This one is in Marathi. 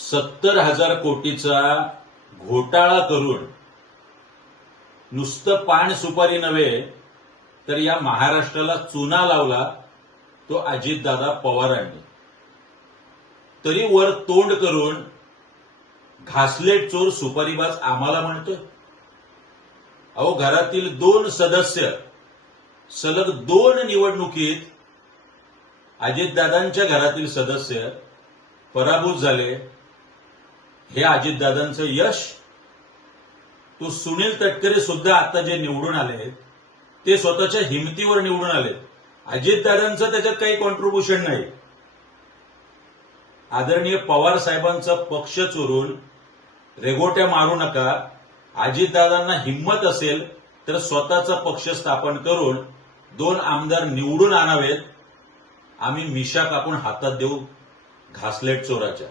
70,000 कोटीचा घोटाळा करून नुसतं पान सुपारी नव्हे तर या महाराष्ट्राला चुना लावला तो अजितदादा पवारांनी. तरी वर तोंड करून घासलेट चोर सुपारीबाज आम्हाला म्हणतोय. अहो, घरातील 2 सदस्य सलग 2 निवडणुकीत अजितदादांच्या घरातील सदस्य पराभूत झाले. हे अजितदादांचं यश. तो सुनील तटकरे सुद्धा आता जे निवडून आले ते स्वतःच्या हिमतीवर निवडून आले. अजितदादांचं त्याच्यात काही कॉन्ट्रीब्युशन नाही. आदरणीय पवार साहेबांचा पक्ष चोरून रेगोट्या मारू नका. अजितदादांना हिंमत असेल तर स्वतःचा पक्ष स्थापन करून 2 आमदार निवडून आणावेत. आम्ही मिशा कापून हातात देऊ घासलेट चोराच्या.